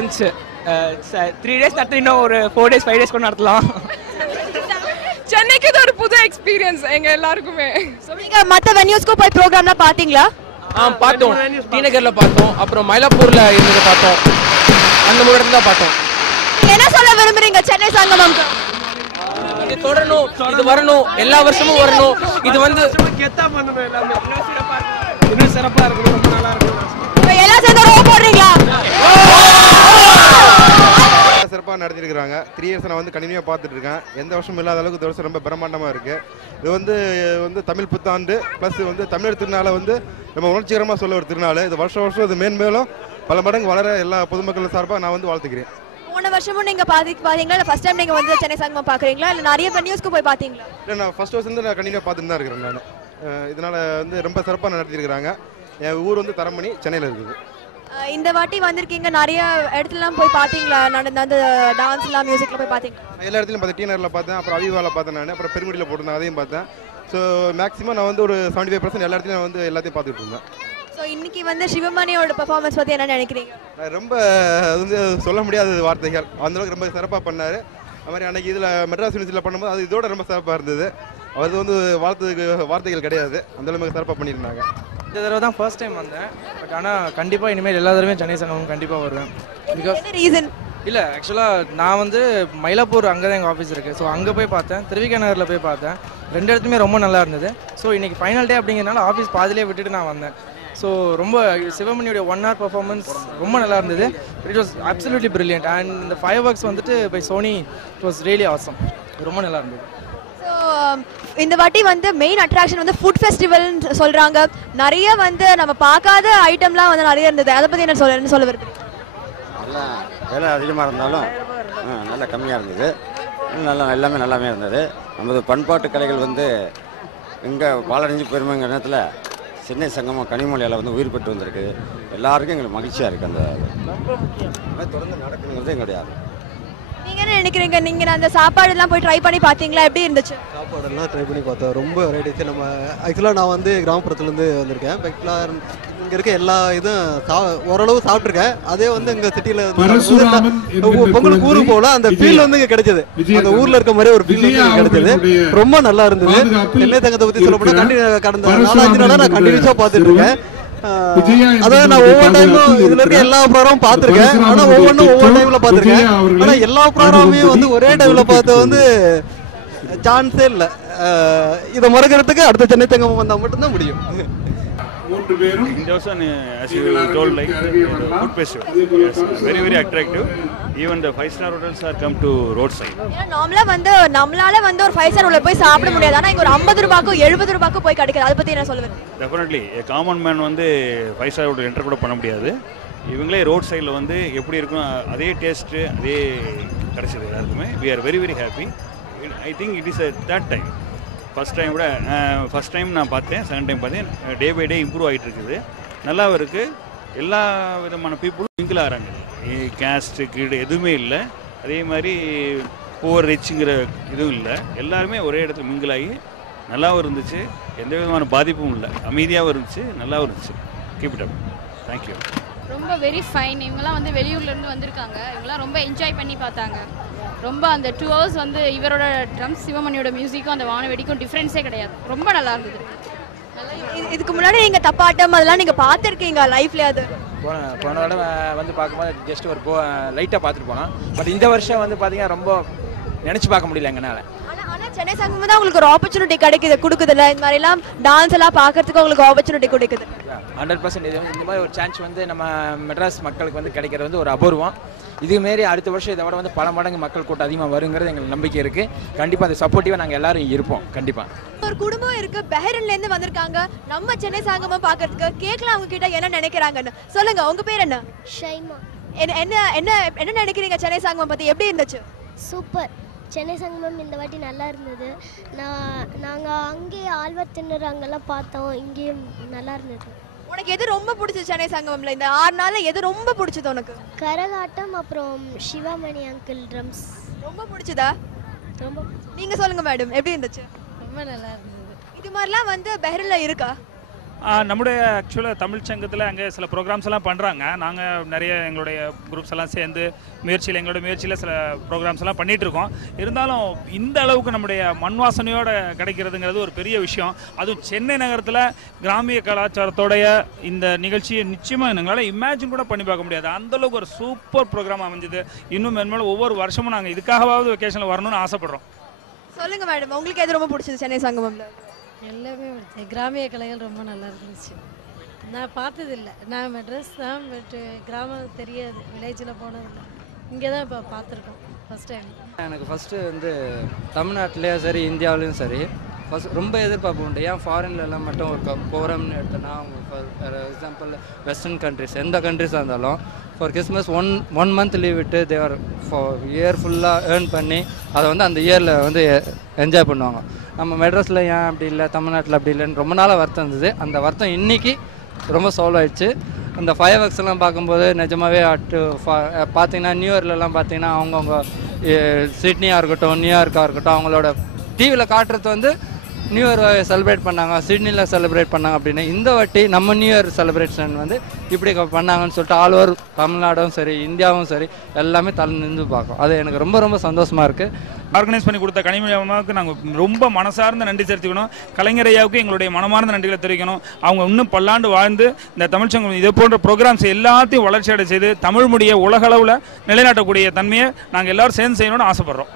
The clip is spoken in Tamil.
இருந்துச்சு. 3 days நடத்தி இன்னும் ஒரு 4 days 5 days கூட நடத்தலாம். சென்னைக்கு இது ஒரு புது எக்ஸ்பீரியன்ஸ் எங்க எல்லாருக்குமே. நீங்க மத்த வென்யூஸ்க்கு போய் ப்ரோகிராம்லாம் பாத்தீங்களா? பார்த்தோம். டிநகர்ல பார்த்தோம், அப்புறம் மயிலாப்பூர்ல இருந்தது பார்த்தோம். அந்த மூணு இடத்துல பார்த்தோம். என்ன சொல்ல விரும்புறீங்க சென்னை சங்கமம்க்கு? இது தொடரணும், இது வரணும், எல்லா வருஷமும் வரணும். இது வந்து கெத்தா பண்ணணும், எல்லாமே இன்னும் சிறப்பா இருக்கணும், ரொம்ப நல்லா இருக்கணும். எல்லாம் சேர்ந்து ரோப் போடுறீங்களா? சிறப்பாக நடத்திருக்கிறாங்க. 3 years நான் வந்து கண்டினியூவாக பார்த்துட்டு இருக்கேன். எந்த வருஷமும் இல்லாத அளவுக்கு இந்த வருஷம் ரொம்ப பிரம்மாண்டமாக இருக்குது. இது வந்து தமிழ் புத்தாண்டு ப்ளஸ் வந்து தமிழர் திருநாளை வந்து நம்ம உணர்ச்சிகரமாக சொல்ல ஒரு திருநாள். இது வருஷம் இது மேன்மேலும் பல மடங்கு வளர எல்லா பொதுமக்கள் சார்பாக நான் வந்து வாழ்த்துக்கிறேன். போன வருஷமும் நீங்க பாத்தீங்களா இல்ல ஃபர்ஸ்ட் டைம் நீங்க வந்து சென்னை சங்கமம் பாக்குறீங்களா இல்ல நிறைய வென்யூஸ்க்கு போய் பாத்தீங்களா? இல்லை, நான் ஃபர்ஸ்ட் வருஷம் வந்து நான் கண்டினியூவாக பார்த்துட்டு தான் இருக்கிறேன். நான் இதனால் வந்து ரொம்ப சிறப்பாக நடத்தியிருக்கிறாங்க. என் ஊர் வந்து தரமணி, சென்னையில் இருக்குது. இந்த வாட்டி வந்திருக்கீங்க, நிறைய இடத்துலலாம் போய் பாத்தீங்களா? நடந்த அந்த டான்ஸ்லாம் மியூசிக்ல போய் பாத்தீங்களா? எல்லா இடத்துலையும் பார்த்தேன். டிநகரில் பார்த்தேன், அப்புறம் அவிவாவில் பார்த்தேன், நான் அப்புறம் பெருங்குடியில் போட்டிருந்தேன், அதையும் பார்த்தேன். ஸோ மேக்ஸிமம் நான் வந்து ஒரு 75% எல்லா இடத்துலையும் நான் வந்து எல்லாத்தையும் பார்த்துட்டு இருந்தேன். ஸோ இன்னைக்கு வந்து சிவமணியோட பெர்ஃபார்மன்ஸ் பத்தி என்ன நினைக்கிறீங்க? ரொம்ப வந்து சொல்ல முடியாத வார்த்தைகள், அந்தளவுக்கு ரொம்ப சிறப்பாக பண்ணார். அது மாதிரி அன்றைக்கி இதில் மெட்ராஸ் யூனிவர்சிட்டியில் பண்ணும்போது அது இதோட ரொம்ப சிறப்பாக இருந்தது. அது வந்து வார்த்தைகள் கிடையாது, அந்தளவுக்கு சிறப்பாக பண்ணியிருந்தாங்க. இந்த தடவை தான் ஃபர்ஸ்ட் டைம் வந்தேன். பட் ஆனால் கண்டிப்பாக இனிமேல் எல்லா தடவையும் சென்னை சங்கமம் கண்டிப்பாக வருவேன். பிகாஸ் ரீசன் இல்லை, ஆக்சுவலாக நான் வந்து மயிலாப்பூர் அங்கே தான் எங்கள் ஆஃபீஸ் இருக்குது. ஸோ அங்கே போய் பார்த்தேன், திருவிக நகரில் போய் பார்த்தேன். 2 இடத்துமே ரொம்ப நல்லா இருந்தது. ஸோ இன்றைக்கி ஃபைனல் டே அப்படிங்கிறனால ஆஃபீஸ் பாதிலே விட்டுட்டு நான் வந்தேன். ஸோ ரொம்ப சிவமணியோடைய 1 hour பர்ஃபார்மன்ஸ் ரொம்ப நல்லா இருந்தது. It was absolutely brilliant. And இந்த ஃபயர் ஒர்க்ஸ் வந்துட்டு by Sony it was really awesome. ரொம்ப நல்லா இருந்தது. ஸோ இந்த வாட்டி வந்து மெயின் அட்ராக்ஷன் வந்து ஃபுட் ஃபெஸ்டிவல்னு சொல்கிறாங்க. நிறைய வந்து நம்ம பார்க்காத ஐட்டம்லாம் வந்து நிறைய இருந்தது. அதை பற்றி என்ன சொல்ல விரும்புகிறீங்க? நல்லா விலை அதிகமாக இருந்தாலும் நல்லா கம்மியாக இருந்தது. நல்லா எல்லாமே நல்லாவே இருந்தது. நமது பண்பாட்டு கலைகள் வந்து இங்கே பாலடைஞ்சு பெருமைங்கிற நேரத்தில் சென்னை சங்கமம் கனிமொழியால் வந்து உயிர் பெற்று வந்திருக்கு. எல்லாருக்கும் எங்களுக்கு மகிழ்ச்சியாக இருக்குது. அந்த தொடர்ந்து நடக்குங்கிறது எங்களுடைய ஆர்வம். நீங்கள் என்ன நினைக்கிறீங்க? நீங்கள் அந்த சாப்பாடுலாம் போய் ட்ரை பண்ணி பார்த்தீங்களா? எப்படி இருந்துச்சு? சாப்பாடெல்லாம் ட்ரை பண்ணி பார்த்தோம். ரொம்ப வெரைட்டிஸ். நம்ம ஆக்சுவலாக நான் வந்து கிராமப்புறத்துலேருந்து வந்திருக்கேன். பட் இங்கே இருக்க எல்லா இதுவும் ஓரளவு சாப்பிட்ருக்கேன். அதே வந்து எங்கள் சிட்டியில் பொங்கலுக்கு ஊருக்கு போகல, அந்த ஃபீல் வந்து இங்கே கிடைச்சது. அந்த ஊரில் இருக்க மாதிரி ஒரு ஃபீல் வந்து கிடைச்சது. ரொம்ப நல்லா இருந்தது. சென்னை தங்கத்தை பற்றி சொல்ல போனால் கடந்த 4-5 நாளாக நான் கண்டினியூஸாக பார்த்துட்டு இருக்கேன். அதாவது நான் ஒவ்வொரு டைமும் இதுல இருக்க எல்லா ப்ரோக்ராமும் பார்த்துருக்கேன். ஆனா ஒவ்வொரு டைம்ல பார்த்துருக்கேன். ஆனா எல்லா ப்ரோக்ராமையும் வந்து ஒரே டைம்ல பார்த்து வந்து சான்ஸே இல்லை. இதை மறக்கிறதுக்கு அடுத்த சென்னை தங்கம் வந்தால் மட்டும்தான் முடியும். இந்த வருஷம் as you told like food festival, yes, very very attractive. Even the 5-star hotels are come to roadside. நார்மலா வந்து நம்மளால வந்து ஒரு 5 ஸ்டார் உள்ள போய் சாப்பிட முடியாது. ஆனா இங்க ஒரு 50 ரூபாய்க்கு 70 ரூபாய்க்கு போய் கிடைக்குது. அதை பத்தி என்ன சொல்லுவேன்? Definitely a common man வந்து 5-star hotel என்டர் கூட பண்ண முடியாது. இவங்களே ரோட் சைடில் வந்து எப்படி இருக்கும் அதே டேஸ்ட்டு அதே கிடைச்சது எல்லாருக்குமே. we are very very happy. I think it is a that time. First time நான் பார்த்தேன், செகண்ட் டைம் பார்த்தேன். டே பை டே இம்ப்ரூவ் ஆகிட்டு இருக்குது. நல்லாவும் இருக்குது. எல்லா விதமான பீப்புளும் மிங்கிள் ஆகிறாங்க. கேஸ்ட்டு கீடு எதுவுமே இல்லை. அதே மாதிரி புவர் ரிச்சுங்கிற இதுவும் இல்லை. எல்லாருமே ஒரே இடத்துல மிங்கிள் ஆகி நல்லாவும் இருந்துச்சு. எந்த விதமான பாதிப்பும் இல்லை. அமைதியாகவும் இருந்துச்சு, நல்லாவும் இருந்துச்சு. Keep it up. தேங்க்யூ. ரொம்ப வெரி ஃபைன். இவங்கெல்லாம் வந்து வெளியூர்லேருந்து வந்திருக்காங்க. இவங்கெல்லாம் ரொம்ப என்ஜாய் பண்ணி பார்த்தாங்க. ரொம்ப அந்த 2 hours வந்து இவரோட ட்ரம்ஸ் சிவமணியோட மியூசிக்கும் அந்த வானவெடிக்கும் டிஃப்ரென்ஸே கிடையாது. ரொம்ப நல்லா இருந்தது. இதுக்கு முன்னாடி நீங்கள் தப்பாட்டம் அதெல்லாம் நீங்கள் பார்த்துருக்கீங்க லைஃப்ல? அது போன தடவை வந்து பார்க்கும்போது ஜஸ்ட் ஒரு லைட்டாக பார்த்துட்டு போனோம். பட் இந்த வருஷம் வந்து பார்த்தீங்கன்னா ரொம்ப நினச்சி பார்க்க முடியல எங்களால். ஆனால் சென்னை சங்கம் தான் உங்களுக்கு ஒரு ஆப்பர்ச்சுனிட்டி கொடுக்குதுல்ல, இந்த மாதிரிலாம் டான்ஸ் எல்லாம் பார்க்கறதுக்கு உங்களுக்கு ஆப்பர்ச்சுனிட்டி கொடுக்குது. 100% இது இந்த மாதிரி ஒரு சான்ஸ் வந்து நம்ம மெட்ராஸ் மக்களுக்கு வந்து கிடைக்கிறது வந்து ஒரு அபூர்வம். இதுமாரி அடுத்த வருஷம் இதை விட வந்து பல மடங்கு மக்கள் கூட்டம் அதிகமாக வருங்கிறது எங்களுக்கு நம்பிக்கை இருக்குது. கண்டிப்பாக அந்த சப்போர்ட்டிவாக நாங்கள் எல்லாரும் இருப்போம். கண்டிப்பாக ஒரு குடும்பம் இருக்குது, பஹ்ரைன்லேருந்து வந்திருக்காங்க நம்ம சென்னை சங்கமம் பார்க்கறதுக்கு. கேட்கலாம் அவங்க கிட்ட என்ன நினைக்கிறாங்கன்னு. சொல்லுங்க, உங்கள் பேர் என்ன? ஷைமா. என்ன என்ன என்ன நினைக்கிறீங்க சென்னை சங்கமம் பற்றி? எப்படி இருந்துச்சு? சூப்பர். சென்னை சங்கமம் இந்த வாட்டி நல்லா இருந்தது. நாங்கள் அங்கேயே ஆழ்வார் திண்ணூர் அங்கெல்லாம் பார்த்தோம். இங்கேயும் நல்லா இருந்தது. உனக்கு எது ரொம்ப பிடிச்சது சென்னை சங்கமம்ல? இந்த 6 நாள்ல எது ரொம்ப பிடிச்சது உனக்கு? கரகாட்டம், அப்புறம் சிவமணி அங்கிள் ட்ரம்ஸ். ரொம்ப பிடிச்சதா? ரொம்ப. நீங்க சொல்லுங்க மேடம், எப்படி இருந்துச்சு? ரொம்ப நல்லா இருந்தது. இது மாதிரிலாம் வந்து பஹ்ரைன்ல இருக்கா? நம்முடைய ஆக்சுவலாக தமிழ் சங்கத்தில் அங்கே சில ப்ரோக்ராம்ஸ் எல்லாம் பண்ணுறாங்க. நாங்கள் நிறைய எங்களுடைய குரூப்ஸ் எல்லாம் சேர்ந்து எங்களோட முயற்சியில் சில ப்ரோக்ராம்ஸ் எல்லாம் பண்ணிகிட்ருக்கோம். இருந்தாலும் இந்த அளவுக்கு நம்முடைய மண் வாசனையோடு கிடைக்கிறதுங்கிறது ஒரு பெரிய விஷயம். அதுவும் சென்னை நகரத்தில் கிராமிய கலாச்சாரத்தோடைய இந்த நிகழ்ச்சியை நிச்சயமாக எங்களால் இமேஜின் கூட பண்ணி பார்க்க முடியாது. அந்தளவுக்கு ஒரு சூப்பர் ப்ரோக்ராம் அமைஞ்சது. இன்னும் மேலும் ஒவ்வொரு வருஷமும் நாங்கள் இதுக்காகவாவது வெக்கேஷனில் வரணும்னு ஆசைப்படுறோம். சொல்லுங்க மேடம், உங்களுக்கு எது ரொம்ப பிடிச்சது சென்னை சங்கமம்ல? எல்லாமே பிடிச்சது. கிராமிய கலைகள் ரொம்ப நல்லா இருந்துச்சு. நான் பார்த்ததில்லை, நான் மெட்ரஸ் தான், பட் கிராமம் தெரியாது, வில்லேஜில் போனதில்லை. இங்கே தான் இப்போ பார்த்துருக்கோம் ஃபஸ்ட் டைம். எனக்கு ஃபஸ்ட்டு வந்து தமிழ்நாட்டிலையும் சரி இந்தியாவிலையும் சரி ரொம்ப எதிர்பார்ப்பு உண்டு. ஏன் ஃபாரின்லலாம் மட்டும் ஒரு போகிறோம்னு எடுத்தோன்னா, ஃபார் எக்ஸாம்பிள் வெஸ்டர்ன் கண்ட்ரிஸ் எந்த கண்ட்ரிஸாக இருந்தாலும் for Christmas one month leave விட்டு தேவர் இயர் ஃபுல்லாக ஏர்ன் பண்ணி அதை வந்து அந்த இயரில் வந்து என்ஜாய் பண்ணுவாங்க. நம்ம மெட்ராஸில் ஏன் அப்படி இல்லை, தமிழ்நாட்டில் அப்படி இல்லைன்னு ரொம்ப நாளாக வருத்தம் இருந்தது. அந்த வருத்தம் இன்றைக்கி ரொம்ப சால்வ் ஆகிடுச்சு. அந்த ஃபயர் ஒர்க்ஸ் எல்லாம் பார்க்கும்போது நிஜமாகவே பார்த்தீங்கன்னா நியூ இயர்லலாம் பார்த்தீங்கன்னா அவங்கவுங்க சிட்னியாக இருக்கட்டும் நியூயார்க்காக இருக்கட்டும் அவங்களோட டிவியில் காட்டுறது வந்து நியூ இயர் செலிப்ரேட் பண்ணாங்க, சிட்னியில் செலிப்ரேட் பண்ணாங்க அப்படின்னு. இந்த வாட்டி நம்ம நியூ இயர் செலிப்ரேஷன் வந்து இப்படி பண்ணாங்கன்னு சொல்லிட்டு ஆல் ஓவர் தமிழ்நாடும் சரி இந்தியாவும் சரி எல்லாமே தலை நின்று பார்க்கும். அது எனக்கு ரொம்ப ரொம்ப சந்தோஷமாக இருக்குது. ஆர்கனைஸ் பண்ணி கொடுத்த கனிமொழி அம்மாவுக்கு நாங்கள் ரொம்ப மனசார்ந்த நன்றி தெரிவிக்கணும். கலைஞர் ஐயாவுக்கு எங்களுடைய மனமார்ந்த நன்றிகளை தெரிவிக்கணும். அவங்க இன்னும் பல்லாண்டு வாழ்ந்து இந்த தமிழ்ச்சங்கம் இதே போன்ற ப்ரோக்ராம்ஸ் எல்லாத்தையும் வளர்ச்சி அடை செய்து தமிழ் மொழியை உலகளவில் நிலைநாட்டக்கூடிய தன்மையை நாங்கள் எல்லோரும் சேர்ந்து செய்யணும்னு ஆசைப்படுறோம்.